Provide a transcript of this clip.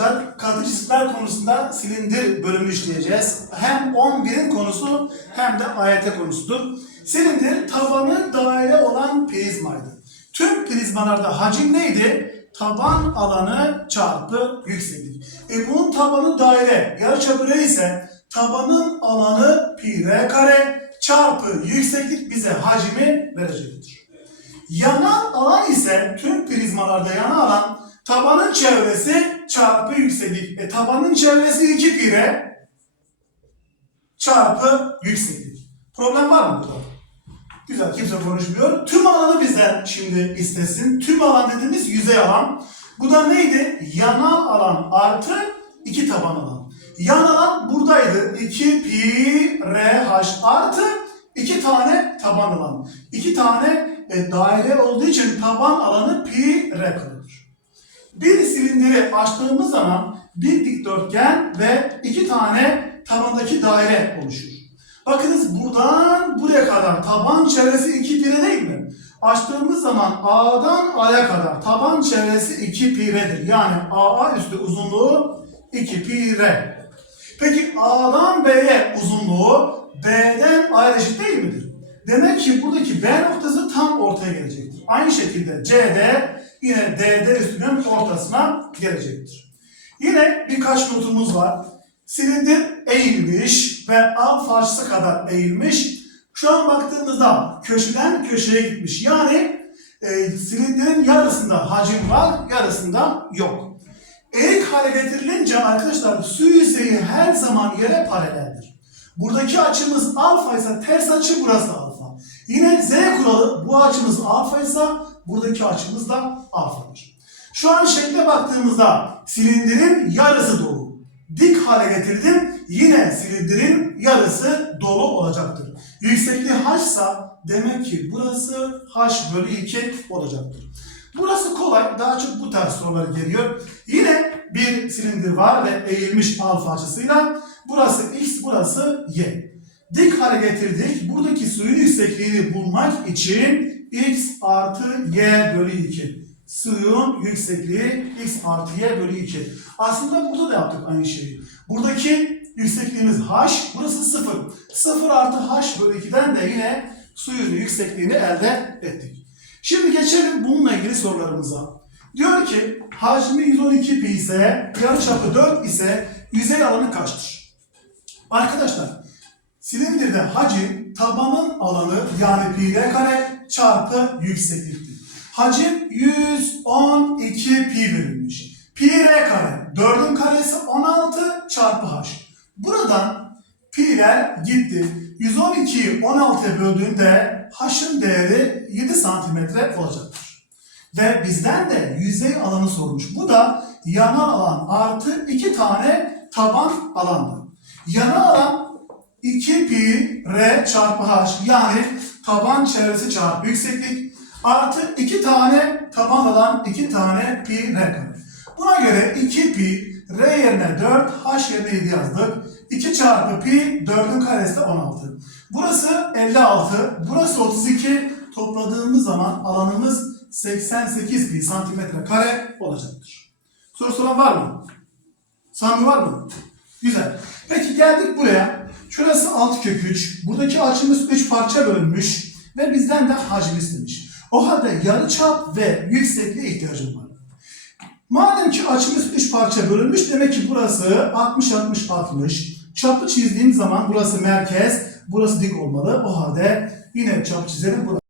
arkadaşlar katı cisimler konusunda silindir bölümünü işleyeceğiz. Hem 11'in konusu hem de AYT konusudur. Silindir tabanı daire olan prizmaydı. Tüm prizmalarda hacim neydi? Taban alanı çarpı yükseklik. E bunun tabanı daire, yarıçapı R ise tabanın alanı pi r kare çarpı yükseklik bize hacmi verecektir. Yanal alan ise tüm prizmalarda yanal alan tabanın çevresi çarpı yükseklik. E tabanın çevresi 2 pi r çarpı yükseklik. Problem var mı burada? Güzel kimse konuşmuyor. Tüm alanı bizden şimdi istesin. Tüm alan dediğimiz yüzey alan. Bu da neydi? Yanal alan artı iki taban alan. Yan alan buradaydı. 2 pi r h artı iki tane taban alan. İki tane e, daire olduğu için taban alanı pi r karedir. Bir silindiri açtığımız zaman bir dikdörtgen ve iki tane tabandaki daire oluşur. Bakınız buradan buraya kadar taban çevresi 2 pi r değil mi? Açtığımız zaman A'dan A'ya kadar taban çevresi 2 pi r'dir. Yani AA üstü uzunluğu 2 pi r. Peki A'dan B'ye uzunluğu B'den A'ya eşit değil midir? Demek ki buradaki B noktası tam ortaya gelecektir. Aynı şekilde CD yine DD üstünün ortasına gelecektir. Yine birkaç notumuz var. Silindir eğilmiş ve A parçası kadar eğilmiş. Şu an baktığımızda köşeden köşeye gitmiş. Yani e, silindirin yarısında hacim var, yarısında yok. Eğik hale getirilince arkadaşlar su yüzeyi her zaman yere paraleldir. Buradaki açımız alfa ise ters açı burası alfa. Yine z kuralı bu açımız alfa ise buradaki açımız da alfadır. Şu an şekle baktığımızda silindirin yarısı dolu. Dik hale getirdim yine silindirin yarısı dolu olacaktır. Yüksekliği h ise demek ki burası h bölü 2 olacaktır. Burası kolay. Daha çok bu tarz sorular geliyor. Yine bir silindir var ve eğilmiş alfa açısıyla. Burası x, burası y. Dik hale getirdik. Buradaki suyun yüksekliğini bulmak için x artı y bölü 2. Suyun yüksekliği x artı y bölü 2. Aslında burada da yaptık aynı şeyi. Buradaki yüksekliğimiz h, burası 0. 0 artı h bölü 2'den de yine suyun yüksekliğini elde ettik. Şimdi geçelim bununla ilgili sorularımıza. Diyor ki hacmi 112 pi ise yarıçapı 4 ise yüzey alanı kaçtır? Arkadaşlar silindirde hacim tabanın alanı yani pi r kare çarpı yüksekliktir. Hacim 112 pi verilmiş. Pi r kare 4'ün karesi 16 çarpı h. Buradan pi'ler gitti. 112'yi 16'ya böldüğünde h'ın değeri 7 santimetre olacaktır. Ve bizden de yüzey alanı sormuş. Bu da yanal alan artı 2 tane taban alandı. Yanal alan 2 pi r çarpı h yani taban çevresi çarpı yükseklik artı 2 tane taban alan 2 tane pi r kare. Buna göre 2 pi r yerine 4 h yerine 7 yazdık. 2 çarpı pi 4'ün karesi de 16. Burası 56, burası 32. Topladığımız zaman alanımız 88 pi santimetre kare olacaktır. Soru soran var mı? Sami var mı? Güzel. Peki geldik buraya. Şurası 6 kök 3. Buradaki açımız 3 parça bölünmüş ve bizden de hacim istemiş. O halde yarıçap ve yüksekliğe ihtiyacım var. Madem ki açımız 3 parça bölünmüş demek ki burası 60 60 60. Çapı çizdiğim zaman burası merkez, burası dik olmalı. O halde yine çap çizelim.